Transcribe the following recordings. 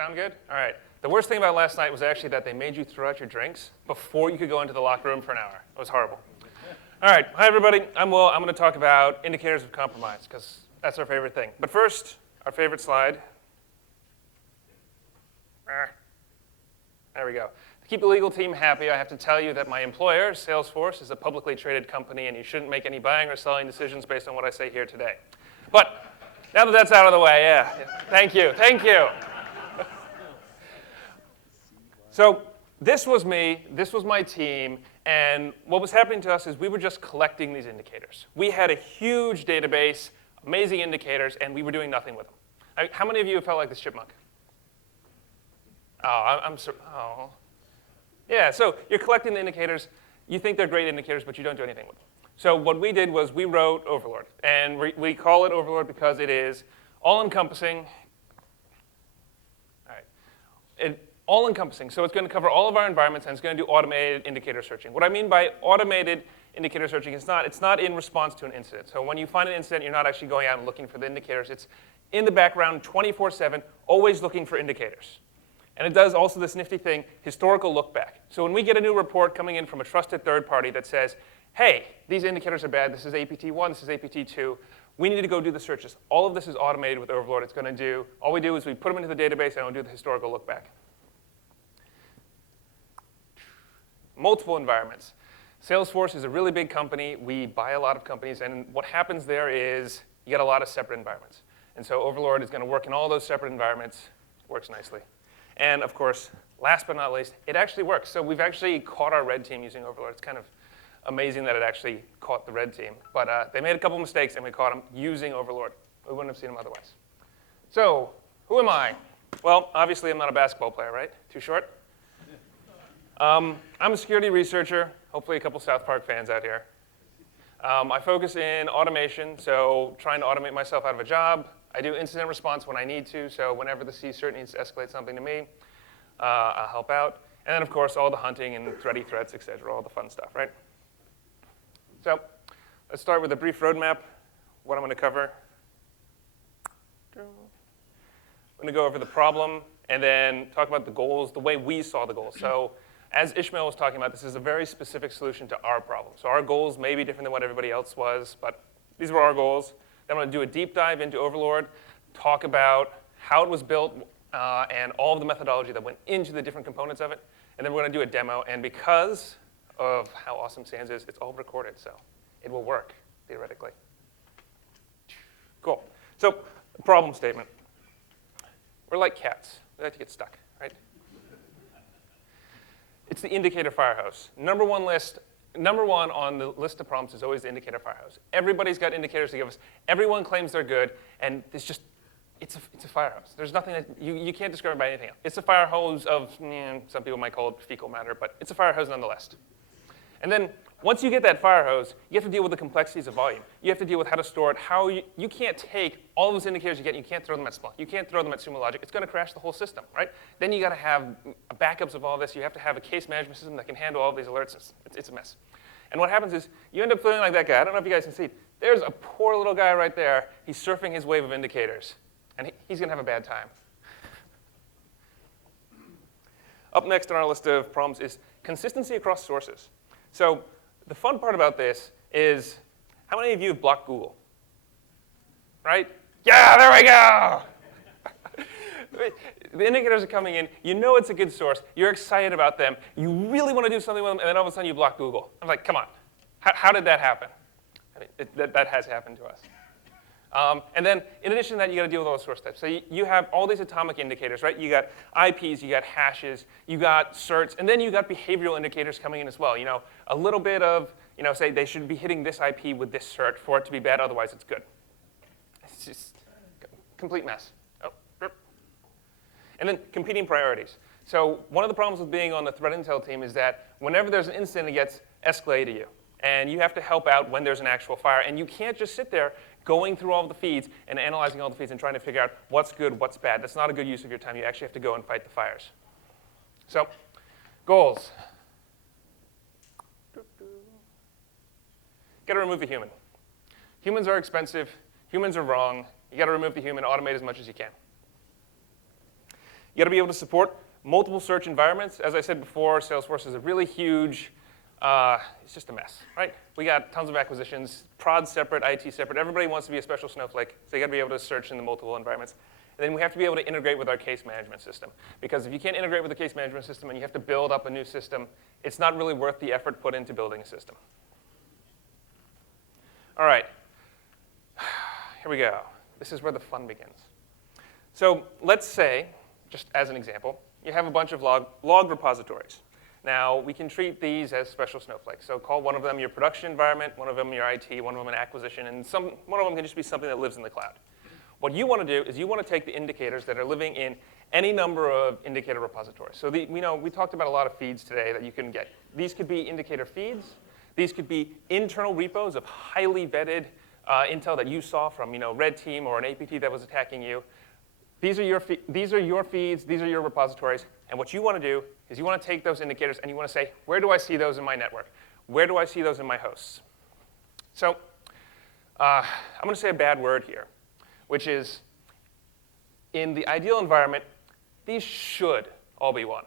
Sound good? All right. The worst thing about last night was actually that they made you throw out your drinks before you could go into the locker room for an hour. It was horrible. All right. Hi, everybody. I'm Will. I'm going to talk about indicators of compromise, because that's our favorite thing. But first, our favorite slide. There we go. To keep the legal team happy, I have to tell you that my employer, Salesforce, is a publicly traded company, and you shouldn't make any buying or selling decisions based on what I say here today. But now that that's out of the way, yeah. Thank you. Thank you. So this was me. This was my team. And what was happening to us is we were just collecting these indicators. We had a huge database, amazing indicators, and we were doing nothing with them. How many of you have felt like this chipmunk? Oh. Yeah, so you're collecting the indicators. You think they're great indicators, but you don't do anything with them. So what we did was we wrote Overlord. And we call it Overlord because it is all-encompassing. All right. All-encompassing. So it's going to cover all of our environments, and it's going to do automated indicator searching. What I mean by automated indicator searching is it's not in response to an incident. So when you find an incident, you're not actually going out and looking for the indicators. It's in the background 24/7, always looking for indicators. And it does also this nifty thing, historical look back. So when we get a new report coming in from a trusted third party that says, hey, these indicators are bad, this is APT1, this is APT2, we need to go do the searches. All of this is automated with Overlord. It's going to do, all we do is we put them into the database and it'll do the historical look back. Multiple environments. Salesforce is a really big company. We buy a lot of companies, and what happens there is you get a lot of separate environments. And so Overlord is going to work in all those separate environments. It works nicely. And of course, last but not least, it actually works. So we've actually caught our red team using Overlord. It's kind of amazing that it actually caught the red team. But they made a couple mistakes, and we caught them using Overlord. We wouldn't have seen them otherwise. So who am I? Well, obviously, I'm not a basketball player, right? Too short? I'm a security researcher, hopefully a couple South Park fans out here. I focus in automation, so trying to automate myself out of a job. I do incident response when I need to, so whenever the CSERT needs to escalate something to me, I'll help out. And then, of course, all the hunting and thready threats, et cetera, all the fun stuff, right? So let's start with a brief roadmap, what I'm going to cover. I'm going to go over the problem and then talk about the goals, the way we saw the goals. So as Ishmael was talking about, this is a very specific solution to our problem. So our goals may be different than what everybody else was, but these were our goals. Then I'm going to do a deep dive into Overlord, talk about how it was built and all of the methodology that went into the different components of it. And then we're going to do a demo. And because of how awesome SANS is, it's all recorded, so it will work, theoretically. Cool. So problem statement. We're like cats. We like to get stuck, right? It's the Indicator Firehouse. Number one on the list of problems is always the Indicator Firehouse. Everybody's got indicators to give us. Everyone claims they're good, and it's a firehouse. There's nothing that, you can't describe it by anything else. It's a fire hose of, some people might call it fecal matter, but it's a fire hose nonetheless. And then once you get that fire hose, you have to deal with the complexities of volume. You have to deal with how to store it, you can't take all those indicators you get and you can't throw them at Splunk. You can't throw them at Sumo Logic. It's going to crash the whole system, right? Then you got to have backups of all this. You have to have a case management system that can handle all of these alerts. It's a mess. And what happens is you end up feeling like that guy. I don't know if you guys can see it. There's a poor little guy right there. He's surfing his wave of indicators. And he's going to have a bad time. Up next on our list of problems is consistency across sources. So the fun part about this is, how many of you have blocked Google? Right? Yeah, there we go! The indicators are coming in. You know it's a good source. You're excited about them. You really want to do something with them, and then all of a sudden you block Google. I'm like, come on. How did that happen? I mean, that has happened to us. And then, in addition to that, you got to deal with all the source types. So you have all these atomic indicators, right? You got IPs, you got hashes, you got certs, and then you got behavioral indicators coming in as well. A little bit of, say they should be hitting this IP with this cert for it to be bad, otherwise it's good. It's just a complete mess. And then competing priorities. So one of the problems with being on the threat intel team is that whenever there's an incident, it gets escalated to you. And you have to help out when there's an actual fire. And you can't just sit there going through all of the feeds and analyzing all the feeds and trying to figure out what's good, what's bad. That's not a good use of your time. You actually have to go and fight the fires. So, goals. Got to remove the human. Humans are expensive. Humans are wrong. You got to remove the human, automate as much as you can. You got to be able to support multiple search environments. As I said before, Salesforce is a really huge, it's just a mess, right? We got tons of acquisitions, prod separate, IT separate. Everybody wants to be a special snowflake, so you got to be able to search in the multiple environments. And then we have to be able to integrate with our case management system. Because if you can't integrate with the case management system and you have to build up a new system, it's not really worth the effort put into building a system. All right, here we go. This is where the fun begins. So let's say, just as an example, you have a bunch of log repositories. Now, we can treat these as special snowflakes. So call one of them your production environment, one of them your IT, one of them an acquisition, and one of them can just be something that lives in the cloud. What you want to do is you want to take the indicators that are living in any number of indicator repositories. So we talked about a lot of feeds today that you can get. These could be indicator feeds. These could be internal repos of highly vetted intel that you saw from red team or an APT that was attacking you. These are your feeds, these are your repositories. And what you want to do is you want to take those indicators and you want to say, where do I see those in my network? Where do I see those in my hosts? So I'm going to say a bad word here, which is in the ideal environment, these should all be one,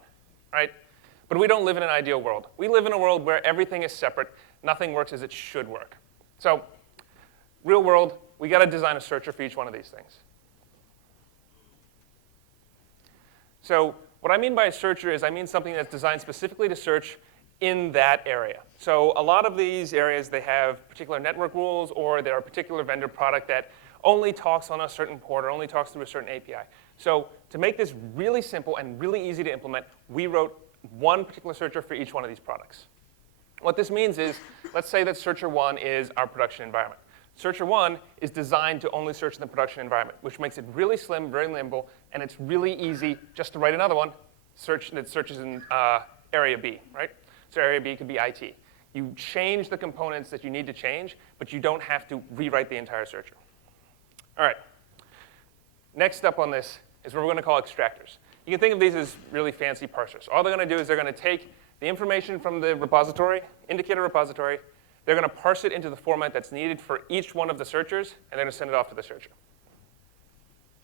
right? But we don't live in an ideal world. We live in a world where everything is separate. Nothing works as it should work. So real world, we got to design a searcher for each one of these things. So what I mean by a searcher is I mean something that's designed specifically to search in that area. So a lot of these areas, they have particular network rules, or they're a particular vendor product that only talks on a certain port or only talks through a certain API. So to make this really simple and really easy to implement, we wrote one particular searcher for each one of these products. What this means is, let's say that searcher 1 is our production environment. Searcher 1 is designed to only search in the production environment, which makes it really slim, very nimble, and it's really easy just to write another one that searches in area B, right? So area B could be IT. You change the components that you need to change, but you don't have to rewrite the entire searcher. All right. Next up on this is what we're going to call extractors. You can think of these as really fancy parsers. All they're going to do is they're going to take the information from the repository, indicator repository, they're going to parse it into the format that's needed for each one of the searchers, and they're going to send it off to the searcher.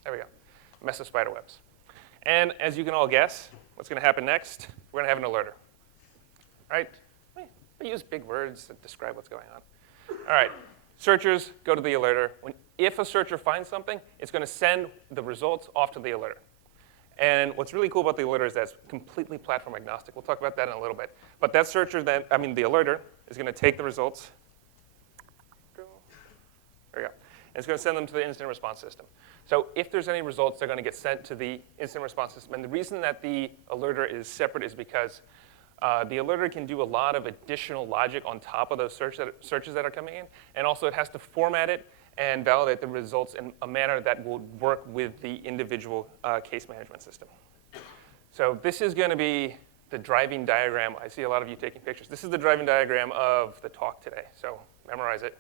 There we go. Mess of spider webs. And as you can all guess, what's going to happen next? We're going to have an alerter. Right? We use big words that describe what's going on. All right. Searchers go to the alerter. If a searcher finds something, it's going to send the results off to the alerter. And what's really cool about the alerter is that it's completely platform agnostic. We'll talk about that in a little bit. But that searcher then, the alerter, is going to take the results. There we go. And it's going to send them to the incident response system. So if there's any results, they're going to get sent to the incident response system. And the reason that the alerter is separate is because the alerter can do a lot of additional logic on top of those searches that are coming in. And also it has to format it and validate the results in a manner that will work with the individual case management system. So this is going to be the driving diagram. I see a lot of you taking pictures. This is the driving diagram of the talk today, so memorize it.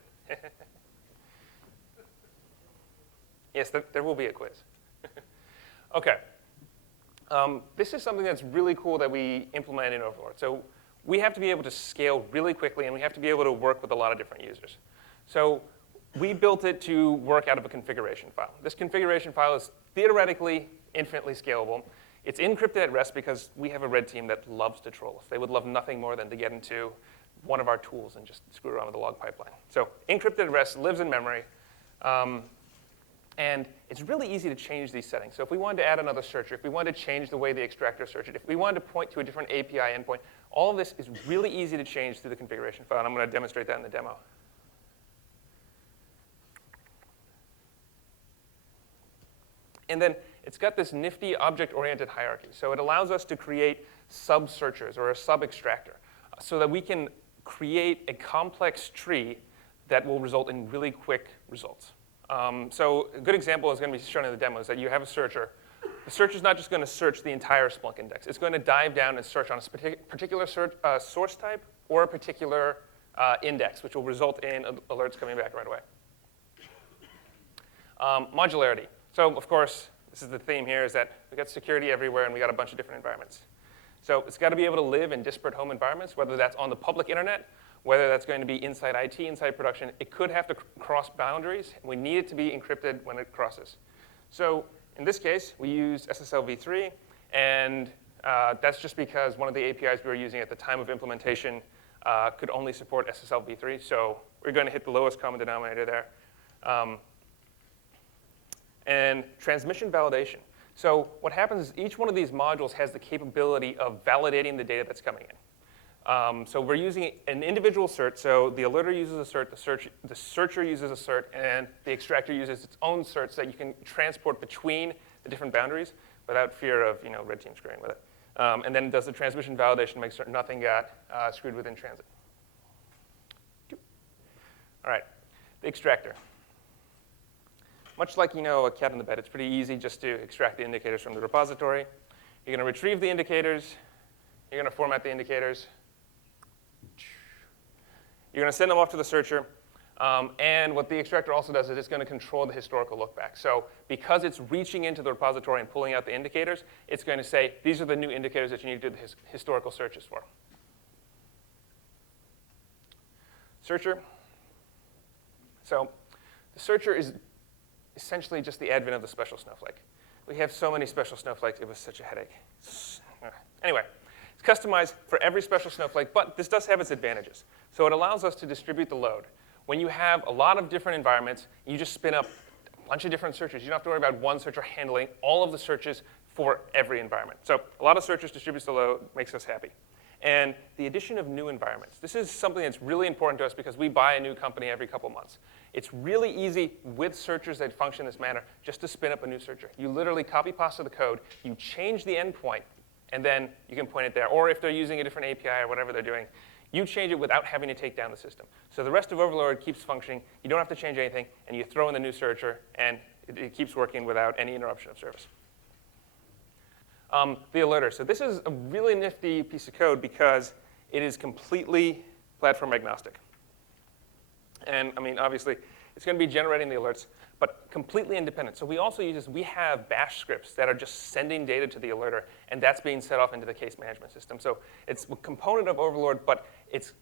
Yes, there will be a quiz. OK. This is something that's really cool that we implement in Overlord. So we have to be able to scale really quickly, and we have to be able to work with a lot of different users. So we built it to work out of a configuration file. This configuration file is theoretically infinitely scalable. It's encrypted at rest because we have a red team that loves to troll us. They would love nothing more than to get into one of our tools and just screw around with the log pipeline. So encrypted at rest, lives in memory. And it's really easy to change these settings. So if we wanted to add another searcher, if we wanted to change the way the extractor searched it, if we wanted to point to a different API endpoint, all of this is really easy to change through the configuration file. And I'm going to demonstrate that in the demo. And then it's got this nifty object-oriented hierarchy. So it allows us to create sub-searchers or a sub-extractor so that we can create a complex tree that will result in really quick results. So a good example is going to be shown in the demo is that you have a searcher. The searcher is not just going to search the entire Splunk index. It's going to dive down and search on a particular source type or a particular index, which will result in alerts coming back right away. Modularity. So, of course, this is the theme here, is that we got security everywhere and we got a bunch of different environments. So it's got to be able to live in disparate home environments, whether that's on the public internet, whether that's going to be inside IT, inside production. It could have to cross boundaries, and we need it to be encrypted when it crosses. So in this case, we use SSL v3, and that's just because one of the APIs we were using at the time of implementation could only support SSL v3, so we're going to hit the lowest common denominator there. And transmission validation. So what happens is each one of these modules has the capability of validating the data that's coming in. So we're using an individual cert. So the alerter uses a cert, the searcher uses a cert, and the extractor uses its own cert so that you can transport between the different boundaries without fear of red team screwing with it. And then it does the transmission validation to make certain nothing got screwed within transit. All right, the extractor. Much like a cat in the bed, it's pretty easy just to extract the indicators from the repository. You're going to retrieve the indicators. You're going to format the indicators. You're going to send them off to the searcher. And what the extractor also does is it's going to control the historical lookback. So because it's reaching into the repository and pulling out the indicators, it's going to say, these are the new indicators that you need to do the historical searches for. Searcher. So the searcher is essentially just the advent of the special snowflake. We have so many special snowflakes, it was such a headache. Anyway, it's customized for every special snowflake, but this does have its advantages. So it allows us to distribute the load. When you have a lot of different environments, you just spin up a bunch of different searchers. You don't have to worry about one searcher handling all of the searches for every environment. So a lot of searchers distributes the load, makes us happy. And the addition of new environments. This is something that's really important to us because we buy a new company every couple months. It's really easy with searchers that function in this manner just to spin up a new searcher. You literally copy pasta the code, you change the endpoint, and then you can point it there. Or if they're using a different API or whatever they're doing, you change it without having to take down the system. So the rest of Overlord keeps functioning. You don't have to change anything, and you throw in the new searcher, and it keeps working without any interruption of service. The alerter. So this is a really nifty piece of code because it is completely platform agnostic. And I mean, obviously, it's going to be generating the alerts, but completely independent. So we also we have bash scripts that are just sending data to the alerter, and that's being set off into the case management system. So it's a component of Overlord, but it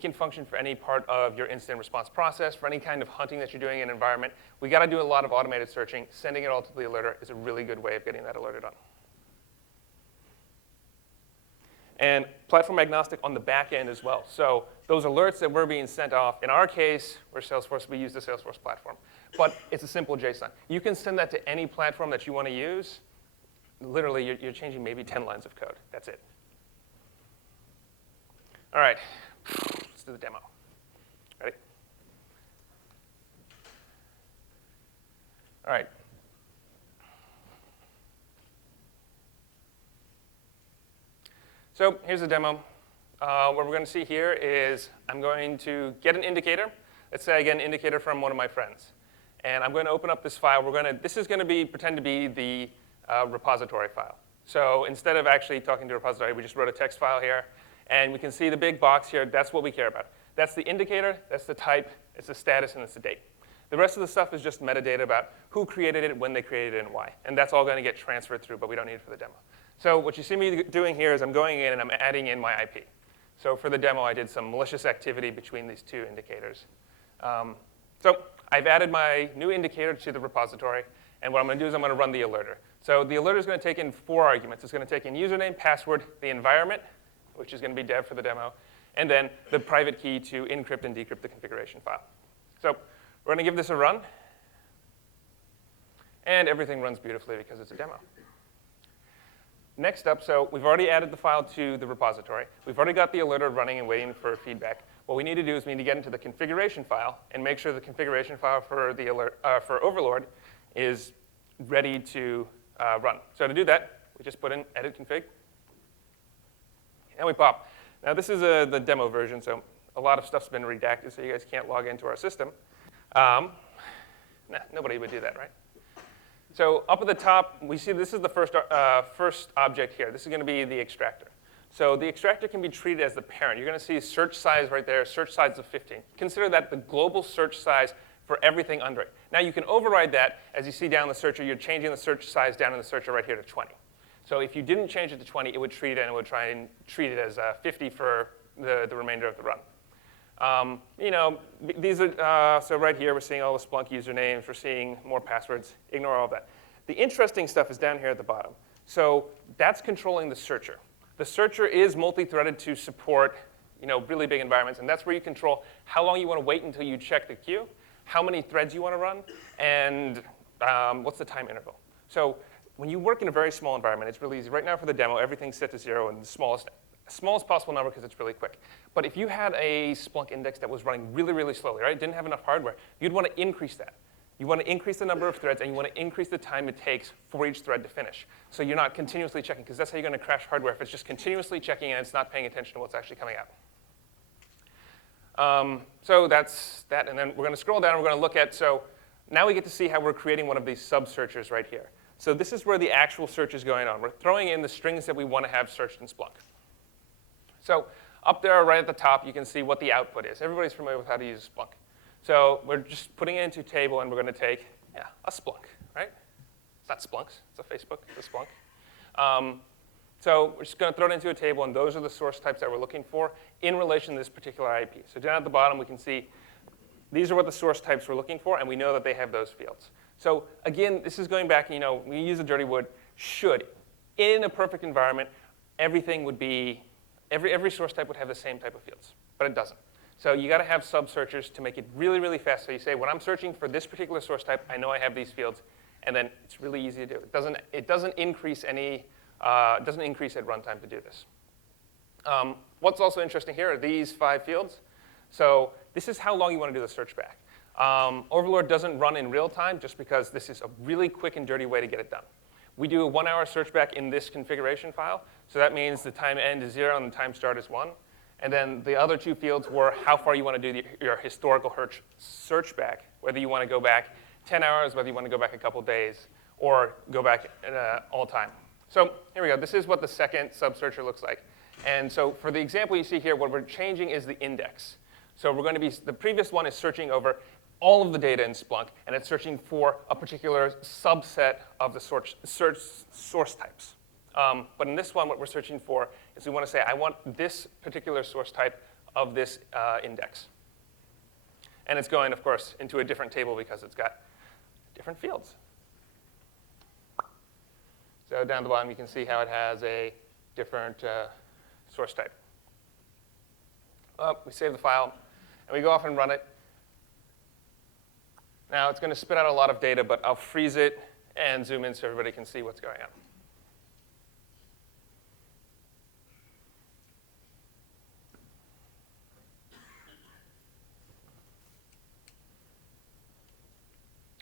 can function for any part of your incident response process, for any kind of hunting that you're doing in an environment. We got to do a lot of automated searching. Sending it all to the alerter is a really good way of getting that alerted on. And platform agnostic on the back end as well. So those alerts that we're being sent off, in our case, we're Salesforce, we use the Salesforce platform. But it's a simple JSON. You can send that to any platform that you want to use. Literally, you're changing maybe 10 lines of code. That's it. All right, let's do the demo. Ready? All right. So here's the demo. What we're going to see here is I'm going to get an indicator. Let's say I get an indicator from one of my friends. And I'm going to open up this file. This is going to pretend to be the repository file. So instead of actually talking to a repository, we just wrote a text file here. And we can see the big box here. That's what we care about. That's the indicator. That's the type. It's the status, and it's the date. The rest of the stuff is just metadata about who created it, when they created it, and why. And that's all going to get transferred through, but we don't need it for the demo. So what you see me doing here is I'm going in and I'm adding in my IP. So for the demo, I did some malicious activity between these two indicators. So I've added my new indicator to the repository. And what I'm going to do is I'm going to run the alerter. So the alerter is going to take in 4 arguments. It's going to take in username, password, the environment, which is going to be dev for the demo, and then the private key to encrypt and decrypt the configuration file. So we're going to give this a run. And everything runs beautifully because it's a demo. Next up, so we've already added the file to the repository. We've already got the alerter running and waiting for feedback. What we need to do is we need to get into the configuration file and make sure the configuration file for the for Overlord is ready to run. So to do that, we just put in edit config, and we pop. Now this is the demo version, so a lot of stuff's been redacted, so you guys can't log into our system. Nobody would do that, right? So up at the top, we see this is the first object here. This is going to be the extractor. So the extractor can be treated as the parent. You're going to see search size right there, search size of 15. Consider that the global search size for everything under it. Now you can override that. As you see down the searcher, you're changing the search size down in the searcher right here to 20. So if you didn't change it to 20, it would treat it and it would try and treat it as 50 for the remainder of the run. These are, so right here we're seeing all the Splunk usernames. We're seeing more passwords. Ignore all of that. The interesting stuff is down here at the bottom. So that's controlling the searcher. The searcher is multi-threaded to support really big environments, and that's where you control how long you want to wait until you check the queue, how many threads you want to run, and what's the time interval. So when you work in a very small environment, it's really easy. Right now for the demo, everything's set to 0 and the smallest possible number because it's really quick. But if you had a Splunk index that was running really, really slowly, right, didn't have enough hardware, you'd want to increase that. You want to increase the number of threads, and you want to increase the time it takes for each thread to finish. So you're not continuously checking, because that's how you're going to crash hardware, if it's just continuously checking and it's not paying attention to what's actually coming out. So that's that, and then we're going to scroll down, and we're going to look at, so now we get to see how we're creating one of these sub-searchers right here. So this is where the actual search is going on. We're throwing in the strings that we want to have searched in Splunk. So up there right at the top, you can see what the output is. Everybody's familiar with how to use Splunk. So we're just putting it into a table, and we're going to take, a Splunk, right? It's not Splunk's. It's a Facebook. It's a Splunk. So we're just going to throw it into a table, and those are the source types that we're looking for in relation to this particular IP. So down at the bottom, we can see these are what the source types we're looking for, and we know that they have those fields. So again, this is going back, we use a dirty word, should. In a perfect environment, everything would be, every source type would have the same type of fields, but it doesn't. So you got to have sub-searchers to make it really, really fast. So you say, when I'm searching for this particular source type, I know I have these fields, and then it's really easy to do. It doesn't increase at runtime to do this. What's also interesting here are these 5 fields. So this is how long you want to do the search back. Overlord doesn't run in real time just because this is a really quick and dirty way to get it done. We do a 1-hour search back in this configuration file. So that means the time end is 0 and the time start is 1. And then the other 2 fields were how far you want to do your historical search back, whether you want to go back 10 hours, whether you want to go back a couple days, or go back all time. So here we go. This is what the second sub-searcher looks like. And so for the example you see here, what we're changing is the index. So we're going to be, the previous one is searching over all of the data in Splunk, and it's searching for a particular subset of the source types. But in this one, what we're searching for is we want to say, I want this particular source type of this index. And it's going, of course, into a different table because it's got different fields. So down the bottom, you can see how it has a different source type. We save the file, and we go off and run it. Now, it's going to spit out a lot of data, but I'll freeze it and zoom in so everybody can see what's going on.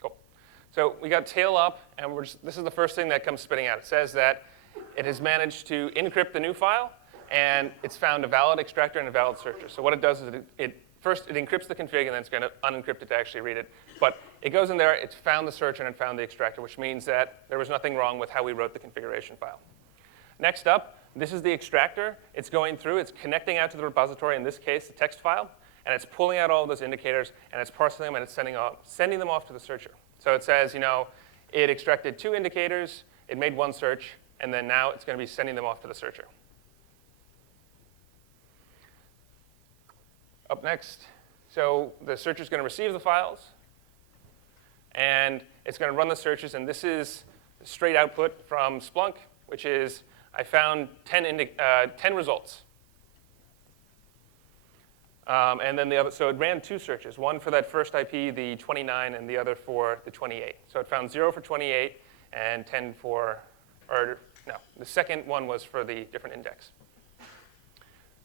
Cool. So we got tail up, and this is the first thing that comes spitting out. It says that it has managed to encrypt the new file, and it's found a valid extractor and a valid searcher. So what it does is first, it encrypts the config, and then it's going to unencrypt it to actually read it. But it goes in there, it's found the searcher, and it found the extractor, which means that there was nothing wrong with how we wrote the configuration file. Next up, this is the extractor. It's going through, it's connecting out to the repository, in this case, the text file, and it's pulling out all of those indicators, and it's parsing them, and it's sending them off to the searcher. So it says, it extracted 2 indicators, it made 1 search, and then now it's going to be sending them off to the searcher. Up next, so the searcher is going to receive the files, and it's going to run the searches, and this is straight output from Splunk, which is I found 10 results. And then the other, so it ran 2 searches, one for that first IP, the 29, and the other for the 28. So it found 0 for 28 and 10 for, or no, the second one was for the different index.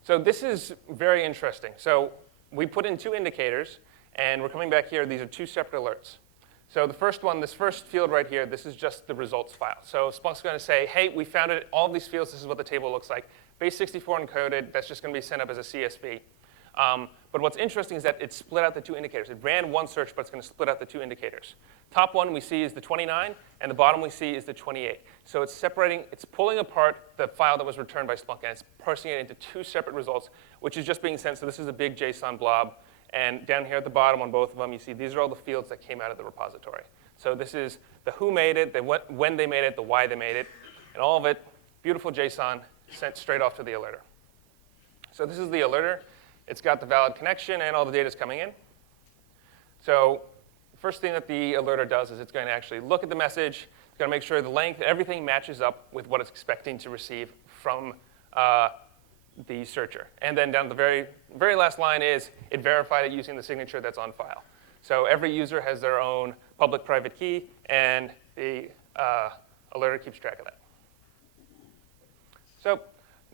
So this is very interesting. So we put in 2 indicators, and we're coming back here. These are 2 separate alerts. So the first one, this first field right here, this is just the results file. So Splunk's going to say, hey, we found it. All of these fields, this is what the table looks like. Base 64 encoded. That's just going to be sent up as a CSV. But what's interesting is that it split out the 2 indicators. It ran 1 search, but it's going to split out the 2 indicators. Top one we see is the 29, and the bottom we see is the 28. So it's separating, it's pulling apart the file that was returned by Splunk, and it's parsing it into 2 separate results, which is just being sent. So this is a big JSON blob. And down here at the bottom on both of them, you see these are all the fields that came out of the repository. So this is the who made it, the when they made it, the why they made it, and all of it, beautiful JSON sent straight off to the alerter. So this is the alerter. It's got the valid connection, and all the data is coming in. So first thing that the alerter does is it's going to actually look at the message, going to make sure the length, everything matches up with what it's expecting to receive from the searcher. And then down to the very, very last line is it verified it using the signature that's on file. So every user has their own public-private key, and the alerter keeps track of that. So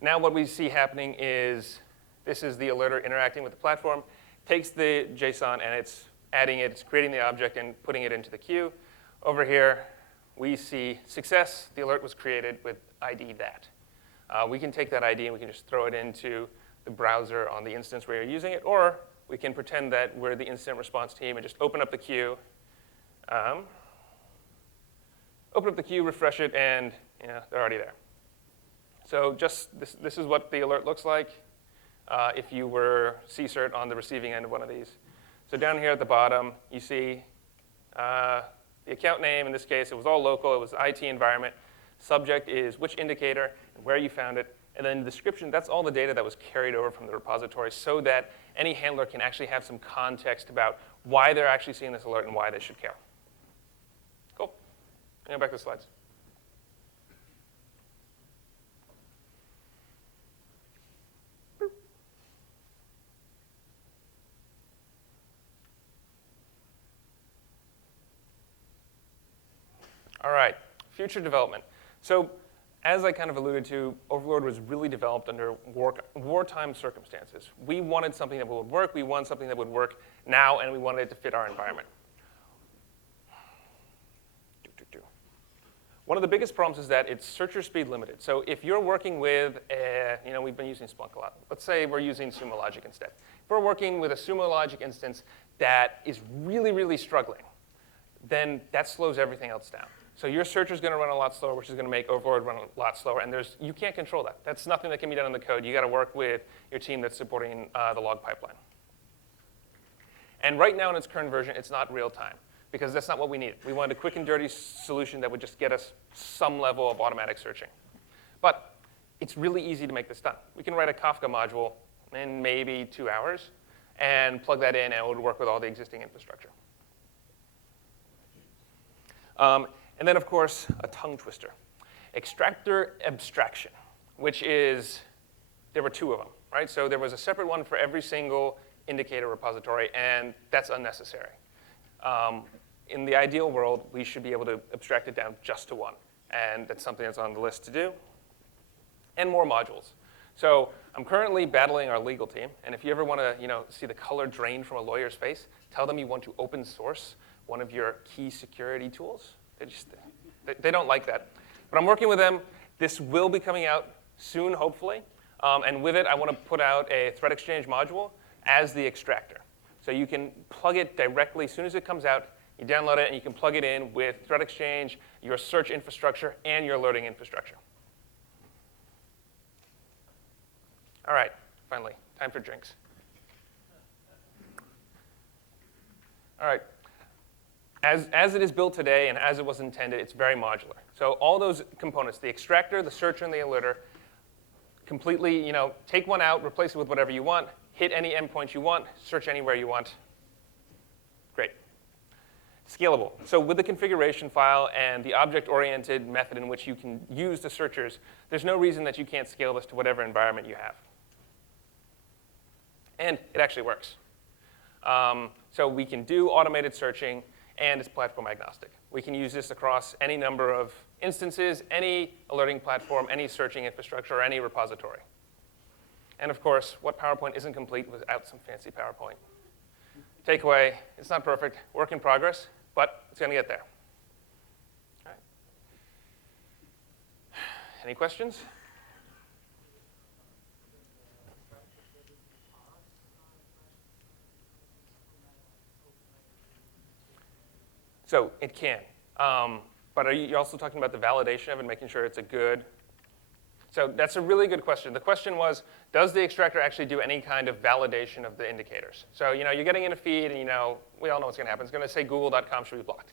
now what we see happening is this is the alerter interacting with the platform, takes the JSON, and it's adding it, it's creating the object and putting it into the queue. Over here, we see success. The alert was created with ID that. We can take that ID and we can just throw it into the browser on the instance where you're using it, or we can pretend that we're the incident response team and just open up the queue, refresh it, and they're already there. So just this is what the alert looks like if you were CSERT on the receiving end of one of these. So down here at the bottom, you see the account name. In this case, it was all local. It was IT environment. Subject is which indicator and where you found it. And then the description, that's all the data that was carried over from the repository so that any handler can actually have some context about why they're actually seeing this alert and why they should care. Cool. Go back to the slides. All right, future development. So as I kind of alluded to, Overlord was really developed under wartime circumstances. We wanted something that would work. We wanted something that would work now, and we wanted it to fit our environment. One of the biggest problems is that it's searcher speed limited. So if you're working with, we've been using Splunk a lot. Let's say we're using Sumo Logic instead. If we're working with a Sumo Logic instance that is really, really struggling, then that slows everything else down. So your searcher is going to run a lot slower, which is going to make Overlord run a lot slower. And you can't control that. That's nothing that can be done in the code. You got to work with your team that's supporting the log pipeline. And right now in its current version, it's not real time because that's not what we needed. We wanted a quick and dirty solution that would just get us some level of automatic searching. But it's really easy to make this done. We can write a Kafka module in maybe 2 hours and plug that in, and it would work with all the existing infrastructure. And then, of course, a tongue twister. Extractor abstraction, which is, there were 2 of them, right? So there was a separate one for every single indicator repository, and that's unnecessary. In the ideal world, we should be able to abstract it down just to 1, and that's something that's on the list to do. And more modules. So I'm currently battling our legal team, and if you ever want to see the color drain from a lawyer's face, tell them you want to open source one of your key security tools. They don't like that. But I'm working with them. This will be coming out soon, hopefully. And with it, I want to put out a threat exchange module as the extractor. So you can plug it directly. As soon as it comes out, you download it, and you can plug it in with threat exchange, your search infrastructure, and your alerting infrastructure. All right, finally, time for drinks. All right. As it is built today and as it was intended, it's very modular. So all those components, the extractor, the searcher, and the alerter, completely, take one out, replace it with whatever you want, hit any endpoint you want, search anywhere you want. Great. Scalable. So with the configuration file and the object-oriented method in which you can use the searchers, there's no reason that you can't scale this to whatever environment you have. And it actually works. So we can do automated searching, and it's platform agnostic. We can use this across any number of instances, any alerting platform, any searching infrastructure, or any repository. And of course, what PowerPoint isn't complete without some fancy PowerPoint? Takeaway, it's not perfect, work in progress, but it's going to get there. All right. Any questions? So it can. But are you also talking about the validation of it, making sure it's a good? So that's a really good question. The question was, does the extractor actually do any kind of validation of the indicators? So you're getting in a feed, and we all know what's going to happen. It's going to say google.com should be blocked.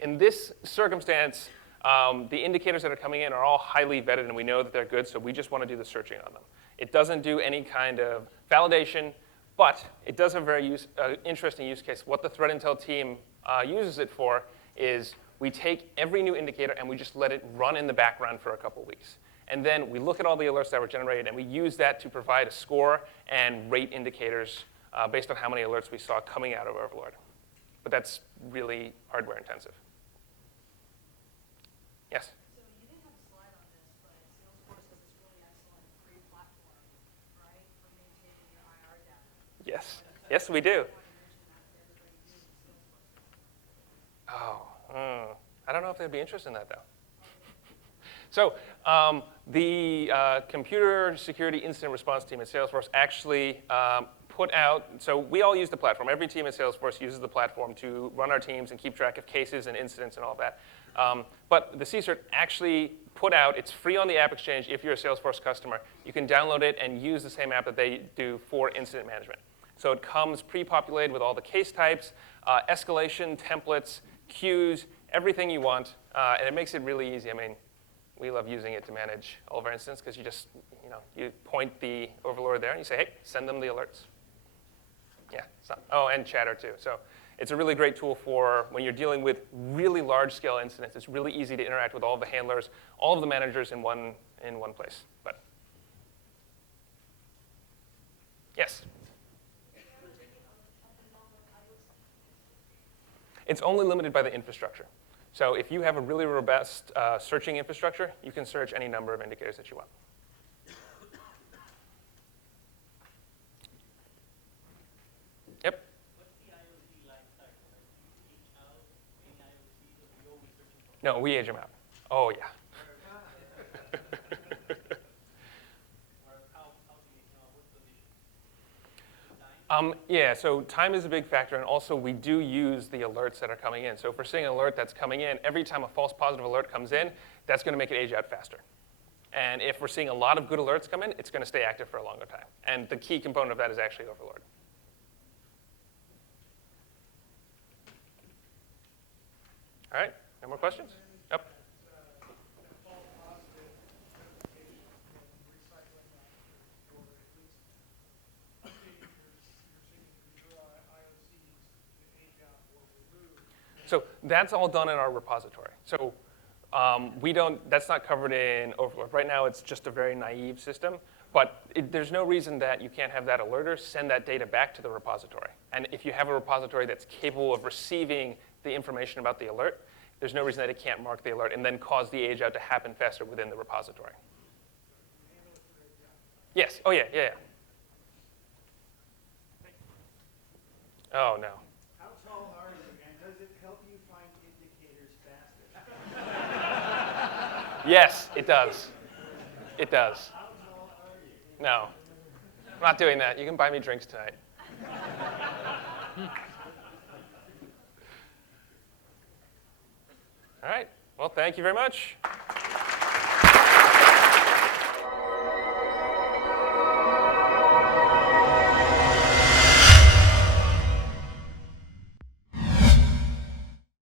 In this circumstance, the indicators that are coming in are all highly vetted, and we know that they're good, so we just want to do the searching on them. It doesn't do any kind of validation, but it does have a very interesting use case. What the threat intel team uses it for is We take every new indicator and we just let it run in the background for a couple weeks. And then we look at all the alerts that were generated, and we use that to provide a score and rate indicators based on how many alerts we saw coming out of Overlord. But that's really hardware intensive. Yes? So you didn't have a slide on this, but Salesforce has this really excellent free platform, right, for maintaining your IR data. Yes. Yes, we do. Oh, I don't know if they'd be interested in that, though. So the computer security incident response team at Salesforce actually put out, so we all use the platform. Every team at Salesforce uses the platform to run our teams and keep track of cases and incidents and all that. But the CSIRT actually put out, it's free on the App Exchange if you're a Salesforce customer. You can download it and use the same app that they do for incident management. So it comes pre-populated with all the case types, escalation, templates, queues, everything you want, and it makes it really easy. I mean, we love using it to manage all of our incidents because you just, you point the Overlord there and you say, hey, send them the alerts. Yeah, oh, and chatter too. So it's a really great tool for when you're dealing with really large-scale incidents. It's really easy to interact with all of the handlers, all of the managers in one place. But yes? It's only limited by the infrastructure. So if you have a really robust searching infrastructure, you can search any number of indicators that you want. Yep? What's the IOC life cycle? Do you age out any IOCs, or are you always searching for? No, we age them out. Oh, yeah. Yeah, so time is a big factor, and also we do use the alerts that are coming in. So if we're seeing an alert that's coming in, every time a false positive alert comes in, that's going to make it age out faster. And if we're seeing a lot of good alerts come in, it's going to stay active for a longer time. And the key component of that is actually Overlord. All right, no more questions? Yep. So that's all done in our repository. So that's not covered in Overlord. Right now, it's just a very naive system. But there's no reason that you can't have that alerter send that data back to the repository. And if you have a repository that's capable of receiving the information about the alert, there's no reason that it can't mark the alert and then cause the age out to happen faster within the repository. Yes. Oh, yeah. Oh, no. How tall are you, and does it help you find indicators faster? Yes, it does. It does. How tall are you? No. I'm not doing that. You can buy me drinks tonight. All right. Well, thank you very much.